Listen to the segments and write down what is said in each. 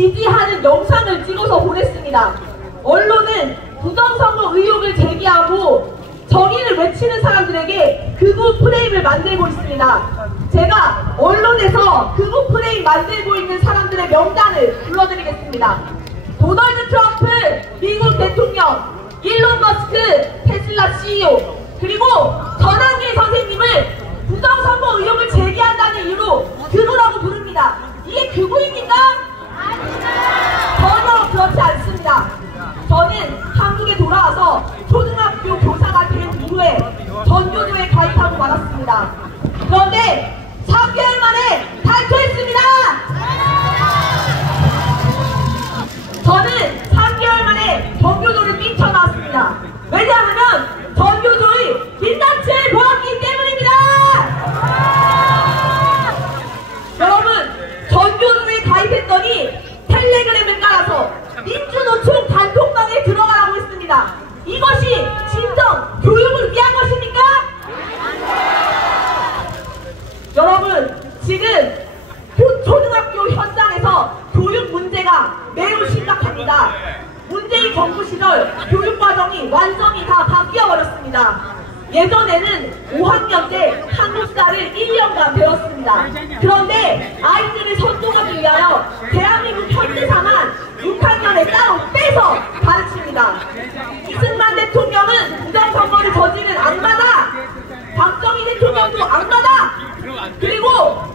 지지하는 영상을 찍어서 보냈습니다. 언론은 부정선거 의혹을 제기하고 정의를 외치는 사람들에게 극우 프레임을 만들고 있습니다. 제가 언론에서 극우 프레임 만들고 있는 사람들의 명단을 불러드리겠습니다. 도널드 트럼프 미국 대통령, 일론 머스크 테슬라 CEO, 그리고 전한길 선생님을 부정선거 의혹을 제기한다는 이유로 극우라고 부릅니다. 이게 극우입니까? 전혀 그렇지 않습니다. 저는 한국에 돌아와서 초등학교 교사가 된 이후에 전교조에 가입하고 말았습니다. 그런데 3개월 만에 탈퇴했습니다. 저는 3개월 만에 전교조를 뛰쳐나왔습니다. 왜냐하면 전교조의 민낯을 보았기 때문입니다. 여러분, 전교조에 가입했더니 텔레그램을 깔아서 민주노총 단톡방에 들어가라고 했습니다. 이것이 진정 교육을 위한 것입니까? 여러분, 지금 초등학교 현장에서 교육 문제가 매우 심각합니다. 문재인 정부 시절 교육과정이 완전히 다 바뀌어버렸습니다. 예전에는 5학년 때 한국사를 1년간 배웠습니다. 그런데 아이들을 선동하기 위하여 대한민국 현대사만 6학년에 따로 빼서 가르칩니다. 이승만 대통령은 부정선거를 저지른 악마다, 박정희 대통령도 악마다, 그리고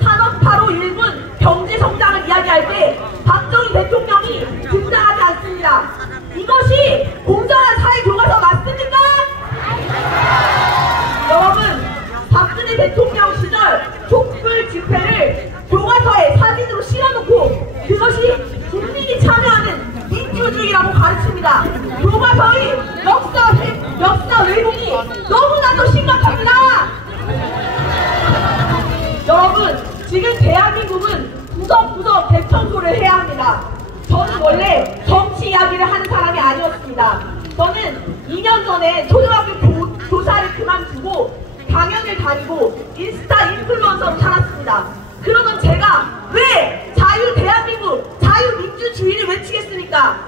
산업화로 일군 경제성장을 이야기할 때 박정희 대통령이 등장하지 않습니다. 이것이 공정한 사회교과서 맞습니까? 여러분, 박근혜 대통령 시절 촛불 집회를 교과서에 사진으로 실어놓고 그것이 국민이 참여하는 민주주의라고 가르칩니다. 교과서의 역사 왜곡이 너무나도 심각합니다. 여러분, 지금 대한민국은 구석구석 대청소를 해야 합니다. 저는 원래 정치 이야기를 하는 사람이 아니었습니다. 저는 2년 전에 초등학교 교사를 그만두고 강연을 다니고 인스타 인플루언서로 살았습니다. 그러던 제가 왜 대한민국 자유민주주의를 외치겠습니까?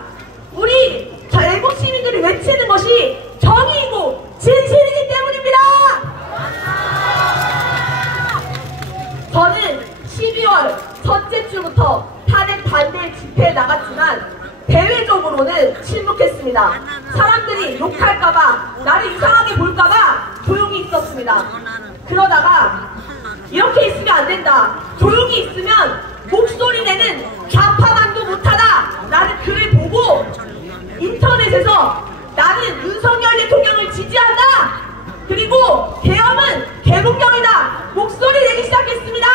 우리 애국 시민들이 외치는 것이 정의이고 진실이기 때문입니다. 저는 12월 첫째 주부터 탄핵 반대 집회에 나갔지만 대외적으로는 침묵했습니다. 사람들이 욕할까봐, 나를 이상하게 볼까봐 조용히 있었습니다. 그러다가 이렇게 있으면 안 된다, 조용히 있으면 목소리 내는 좌파만도 못하다 라는 글을 보고 인터넷에서 나는 윤석열 대통령을 지지한다, 그리고 계엄은 개국령이다 목소리 내기 시작했습니다.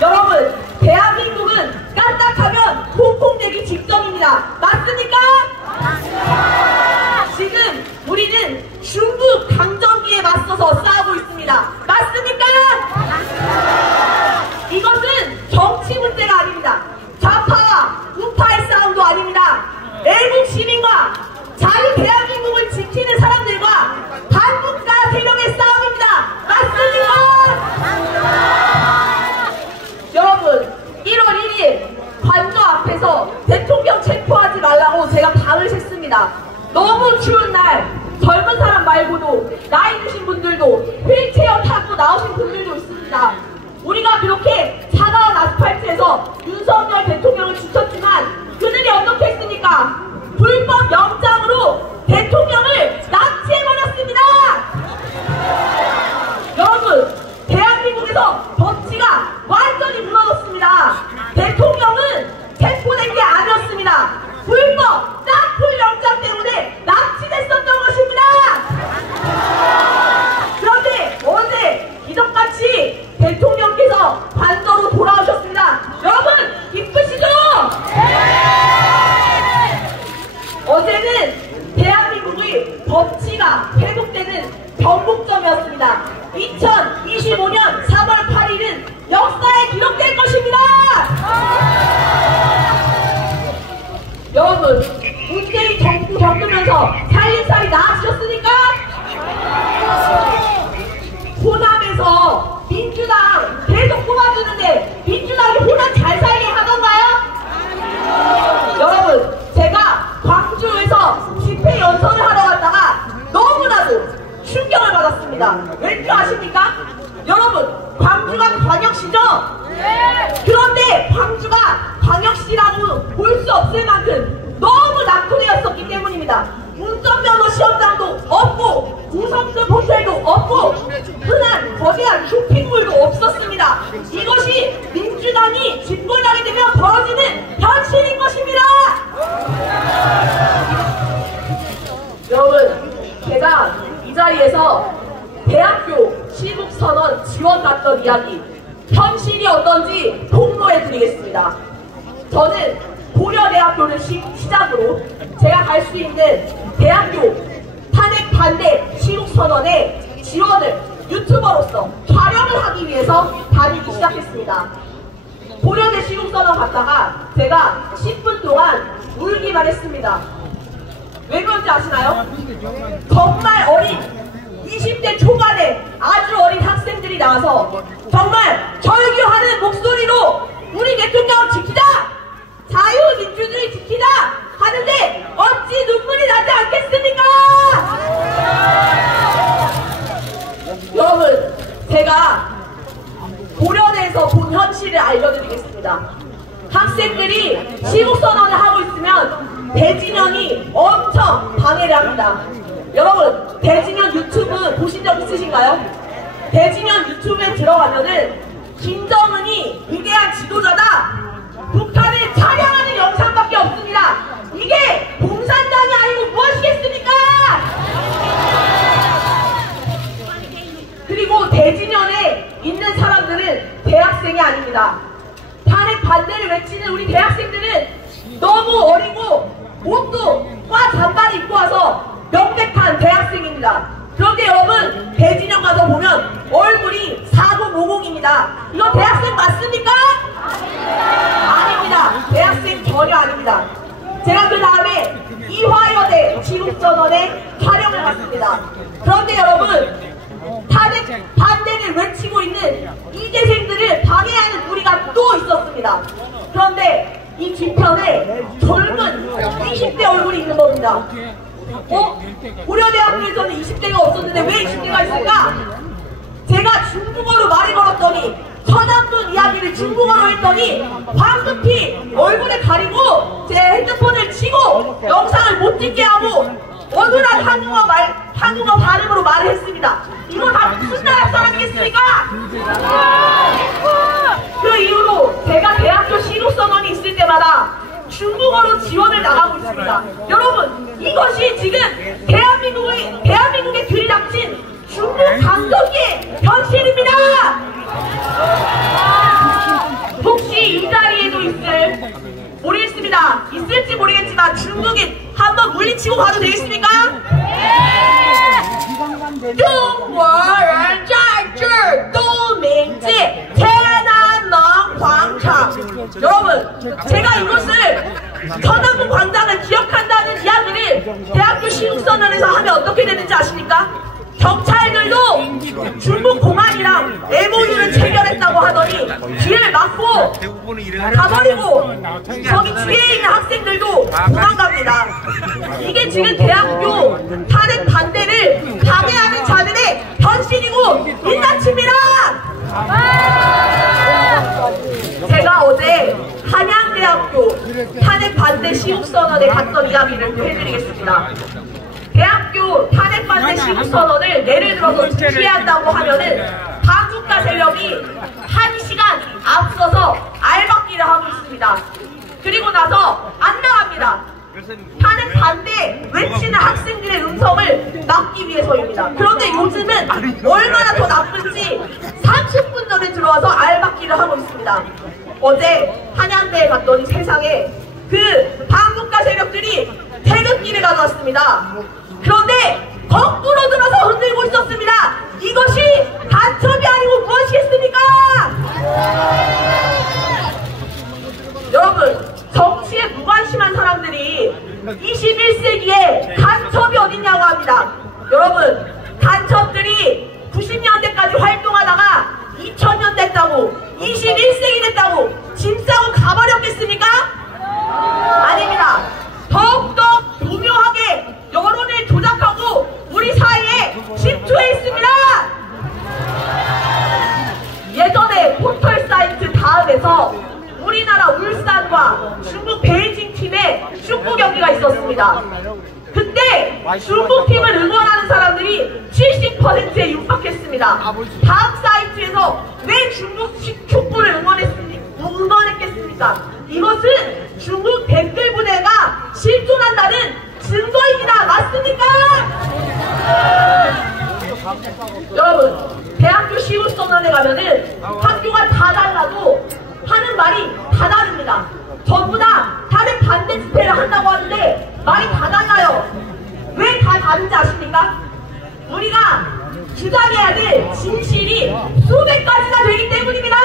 여러분, 대한민국은 까딱하면 홍콩되기 직전입니다. 맞습니까? 지금 우리는 중국 강점기에 맞서서 싸우고 있습니다. 맞습니까? 이것은 정치 문제가 아닙니다. 좌파와 우파의 싸움도 아닙니다. 애국 시민과 자유 대한민국을 지키는 사람들과 반국가 세력의 싸움입니다. 맞습니까? 여러분, 1월 1일 관저 앞에서 대통령 체포하지 말라고 제가 밤을 샜습니다. 너무 추운 날 젊은 사람 말고도 나이 드신 분들도 휠체어 타고 나오신 분들도 있습니다. 우리가 그렇게 차가운 아스팔트에서 윤석열 대통령을 지켰지만 그들이 어떻게 했습니까? 불법 영장으로 대통령을 납치해버렸습니다. 여러분, 대한민국에서 법치가 완전히 무너졌습니다. 대통령은 체포된 게 아니었습니다. 불법 납치 영장 때문에 납치됐었던 것입니다. 그런데 어제 기적같이 대통령께서 관저로 돌아오셨습니다. 여러분, 기쁘시죠? 어제는 대한민국의 법치가 회복되는 변곡점이었습니다. 2025년 3월 8일은 역사에 기록될 것입니다. 여러분, 문재인 정부 겪으면서 살림살이 나아지셨습니까? 호남에서 민주당 아십니까? 여러분, 광주가 광역시죠? 그런데 광주가 광역시라고 볼 수 없을 만큼 너무 낙후되었었기 때문입니다. 운전면허 시험장도 없고 우성급 호텔도 없고 흔한 거대한 쇼핑몰도 없었습니다. 이것이 민주당이 집권하게 되면 벌어지는 현실인 것입니다. 여러분, 제가 이 자리에서 대학교 시국선언 지원 갔던 이야기 현실이 어떤지 폭로해드리겠습니다. 저는 고려대학교를 시작으로 제가 갈 수 있는 대학교 탄핵 반대 시국선언에 지원을 유튜버로서 촬영을 하기 위해서 다니기 시작했습니다. 고려대 시국선언 갔다가 제가 10분 동안 울기만 했습니다. 왜 그런지 아시나요? 정말 어린 20대 초반의 아주 어린 학생들이 나와서 정말 절규하는 목소리로 우리 대통령 지키자! 자유민주주의 지키자! 하는데 어찌 눈물이 나지 않겠습니까? 여러분, 제가 고려대에서 본 현실을 알려드리겠습니다. 학생들이 시국선언을 하고 있으면 대진영이 엄청 방해를 합니다. 여러분, 대진영 유튜브 보신 적 있으신가요? 대진영 유튜브에 들어가면은 김정은이 위대한 지도자다! 북한을 찬양하는 영상밖에 없습니다. 이게 공산당이 아니고 무엇이겠습니까? 그리고 대진연에 있는 사람들은 대학생이 아닙니다. 탄핵 반대를 외치는 우리 대학생들은 너무 어리고 옷도 과 잠바를 입고 와서 명백한 대학생입니다. 그런데 여러분, 대진연 가서 보면 얼굴이 4050입니다. 이거 대학생 맞습니까? 아닙니다. 대학생 전혀 아닙니다. 제가 그 다음에 이화여대 시국선언에 촬영을 갔습니다. 그런데 여러분, 탄핵 반대를 외치고 있는 이재생들을 방해하는 무리가 또 있었습니다. 그런데 이 뒤편에 젊은 20대 얼굴이 있는 겁니다. 고려대학교에서는 20대가 없었는데 왜 20대가 있을까? 제가 중국어로 말을 걸었더니 서남군 이야기를 중국어로 했더니 황급히 얼굴을 가리고 제 핸드폰을 치고 영상을 못 찍게 하고 어눌한 한국어 발음으로 말을 했습니다. 이거 다 무슨 나라 사람이겠습니까? 그 이후로 제가 대학교 시국선언이 있을 때마다 중국어로 지원을 나가고 있습니다. 여러분, 이것이 지금 대한민국에 들이닥친 중국 강점기의 현실입니다. 혹시 이 자리에도 있을지 모르겠지만 중국인 한번 물리치고 가도 되겠습니까? 중국인在这都明记天安门广场. 여러분, 제가 이곳을 천안문 광장을 기억한다는 이야기를 대학교 시국선언에서 하면 어떻게 되는지 아십니까? 경찰들도 중국 공안이랑 MOU를 체결했다고 하더니 길을 막고 가버리고 저기 뒤에 있는 학생들도 도망갑니다. 이게 지금 대학교 탄핵 반대를 방해하는 자들의 현실이고 인사치입니다. 제가 어제 한양대학교 탄핵 반대 시국선언에 갔던 이야기를 해드리겠습니다. 대학교 탄핵 반대 시국선언을 예를 들어서 지지한다고 하면은 반국가 세력이 1시간 앞서서 알박기를 하고 있습니다. 그리고 나서 안 나갑니다. 탄핵 반대 외치는 학생들의 음성을 막기 위해서입니다. 그런데 요즘은 얼마나 더 나쁜지 30분 전에 들어와서 알박기를 하고 있습니다. 어제 한양대에 갔더니 세상에 그 반국가 세력들이 태극기를 가져왔습니다. 그런데 거꾸로 들어서 흔들고 있었습니다. 이것이 간첩이 아니고 무엇이겠습니까? 여러분, 정치에 무관심한 사람들이 21세기에 간첩이 어딨냐고 합니다. 여러분, 간첩들이 90년대까지 활동하다가 2000년 됐다고 21세기 됐다고 짐 싸고 가버렸겠습니까? 아닙니다. 더욱더 교묘하게 여론을 경기가 중국 베이징 팀의 축구 경기가 있었습니다. 그때 중국 팀을 응원하는 사람들이 70%에 육박했습니다. 다음 사이트에서 왜 중국 축구를 응원했겠습니까? 이것은 중국 댓글 부대가 실존한다는 증거입니다. 맞습니까? 여러분, 대학교 시국선언에 가면은 학교가 다 달라도 하는 말이 다 다릅니다. 전부 다 다른 반대 집회를 한다고 하는데 말이 다 달라요. 왜 다 다른지 아십니까? 우리가 주장해야 될 진실이 수백 가지가 되기 때문입니다.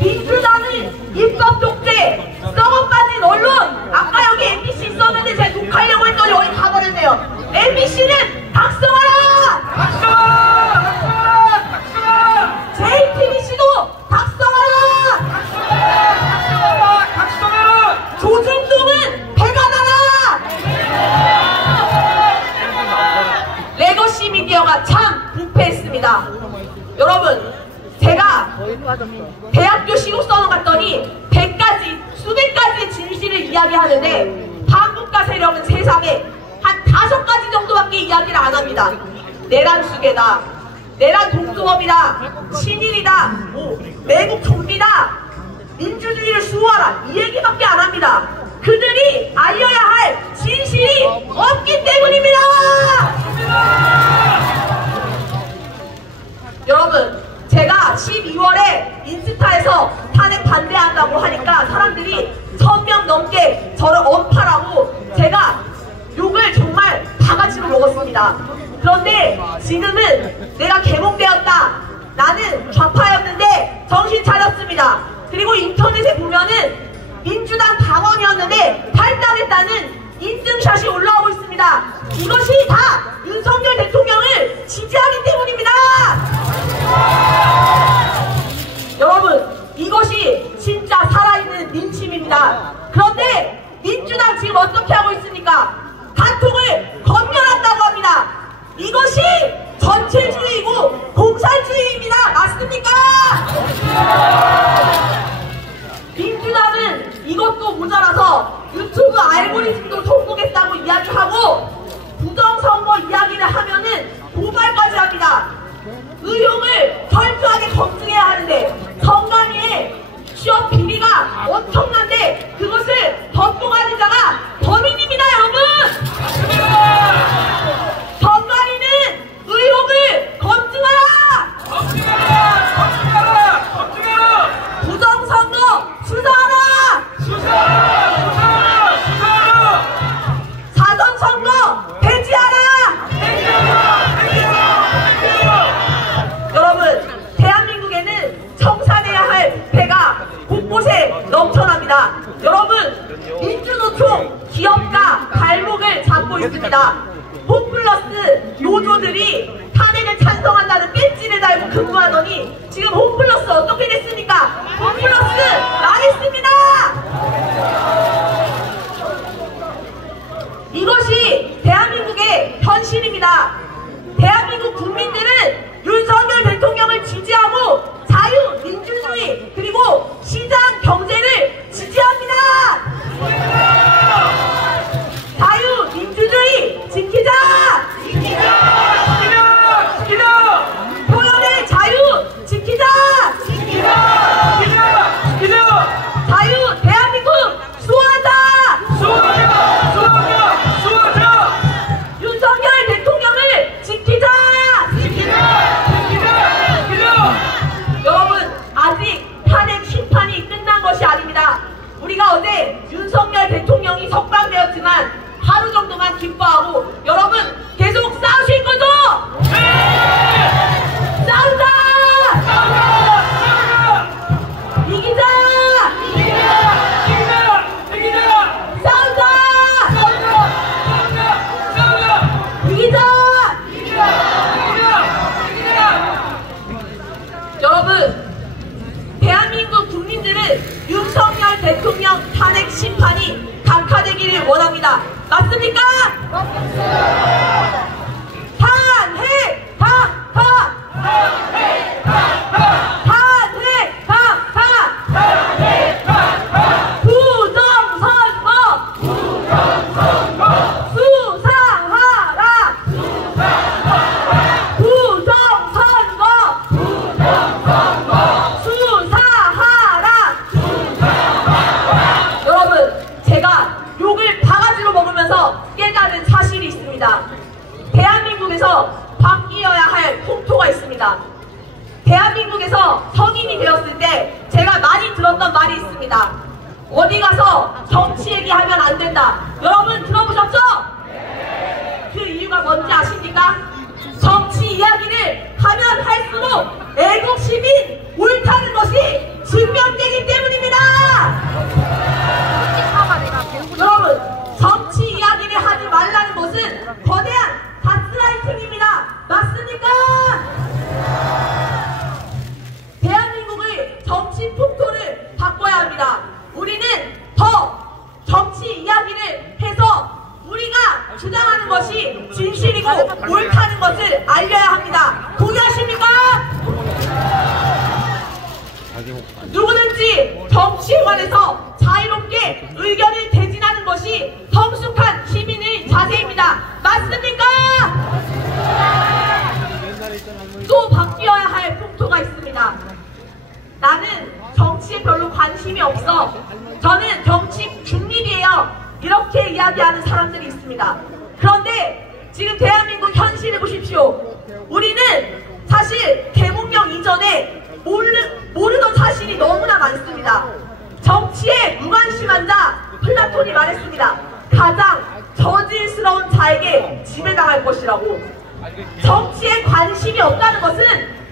민주당은 입법 독재, 썩어 빠진 언론. 아까 여기 MBC 있었는데 제가 녹화하려고 했더니 어디 가버렸네요. MBC는 각성하라! 각성하라! 각성하라! 각성하라! JTBC도 각성하라! 각성하라! 각성하라! 조중동은 배가 나라! 레거시 미디어가 참 부패했습니다. 여러분, 제가 대학교 시국선언 갔더니 100가지, 수백 가지의 진실을 이야기하는데 반국가 세력은 세상에 한 5가지 정도밖에 이야기를 안 합니다. 내란 수계다, 내란 동조범이다, 친일이다, 매국 좀비다, 민주주의를 수호하라, 이 얘기밖에 안 합니다. 그들이 알려야 할 진실이 없기 때문입니다. 여러분, 제가 12월에 인스타에서 탄핵 반대한다고 하니까 사람들이 1000명 넘게 저를 언파라고 제가 욕을 정말 바가지로 먹었습니다. 그런데 지금은 내가 개몽되었다, 나는 좌파였는데 정신 차렸습니다. 그리고 인터넷에 보면은 민주당 당원이었는데 탈당했다는 인증샷이 올라오고 있습니다. 이것이 다 윤석열 대통령을 지지하기 때문입니다. 여러분, 이것이 진짜 살아있는 민심입니다. 그런데 민주당 지금 어떻게 하고 있습니까? 단통을 검열한다고 합니다. 이것이 전체주의이고 공산주의입니다. 맞습니까? 민주당은 이것도 모자라서 유튜브 알고리즘도 성공했다고 이야기하고 부정선거 이야기를 하면은 고발까지 합니다. 의혹을 철저하게 검증해야 하는데 선관위에 취업 비리가 엄청난데 그것을 덮고가는 자가 범인입니다. 여러분, 선관위는 의혹을 검증하라! 검증하라! 검증하라! 검증하라! 부정선거 수사하라! 수사하라! 수사하라! 수사하라! 사전선거 폐지하라! 폐지하라! 폐지하라! 폐지하라! 여러분, 대한민국에는 청산해야 할 배가 곳곳에 넘쳐납니다. 여러분, 민주노총 기업가 발목을 잡고 있습니다. 홈플러스 노조들이 탄핵을 찬성한다는 배지를 달고 근무하더니 지금 홈플러스 어떻게 됐습니까? 홈플러스 망했습니다. 이것이 대한민국의 현실입니다. 대한민국 국민들은 윤석열 대통령을 지지하고 자유, 민주주의, 그리고 시장 경제를 지지합니다. 자유, 민주주의 지키자! 지키자! 지키자! 지키자! 표현의 자유 지키자! 지키자! 지키자! 지키자! 자유, 대한민국 수호한다! 수호하자! 수호하자! 수호하자! 윤석열 대통령을 지키자! 지키자! 지키자! 지키자! 여러분, 아직 탄핵 심판이 끝난 것이 아닙니다. 우리가 어제 윤석열 대통령이 석방되었지만 하루 정도만 기뻐하고 여러분 계속 싸우실 거죠? 네! 싸우자! 싸우자! 싸우자! 이기자! 이기자! 이기자! 이기자! 싸우자! 싸우자! 싸우자! 싸우자! 이기자! 이기자! 이기자! 이기자! 여러분, 대한민국 국민들은 윤석열 대통령 탄핵 심판이 강화되기를 원합니다. 맞습니까? 탄핵! 탄핵! 탄핵! 탄핵! 탄핵! 있습니다. 대한민국에서 성인이 되었을 때 제가 많이 들었던 말이 있습니다. 어디 가서 정치 얘기하면 안 된다. 여러분 들어보셨죠? 그 이유가 뭔지 아십니까? 정치 이야기를 하면 할수록 애국 시민 옳다는 것이 증명되기 때문입니다. 여러분, 정치 이야기를 하지 말라는 것은 거대한 가스라이팅입니다. 맞습니까? 대한민국의 정치 풍토를 바꿔야 합니다. 우리는 더 정치 이야기를 해서 우리가 주장하는 것이 진실이고 옳다는 것을 알려야 합니다. 동의하십니까? 누구든지 정치관에서 자유롭게 의견을 대진하는 것이 성숙한 시민의 자세입니다. 맞습니까? 또 바뀌어야 할 풍토가 있습니다. 나는 정치에 별로 관심이 없어. 저는 정치 중립이에요. 이렇게 이야기하는 사람들이 있습니다. 그런데 지금 대한민국 현실을 보십시오. 우리는 사실 개몽령 이전에 모르던 사실이 너무나 많습니다. 정치에 무관심한 자, 플라톤이 말했습니다. 가장 저질스러운 자에게 지배당할 것이라고. 정치에 관심이 없다는 것은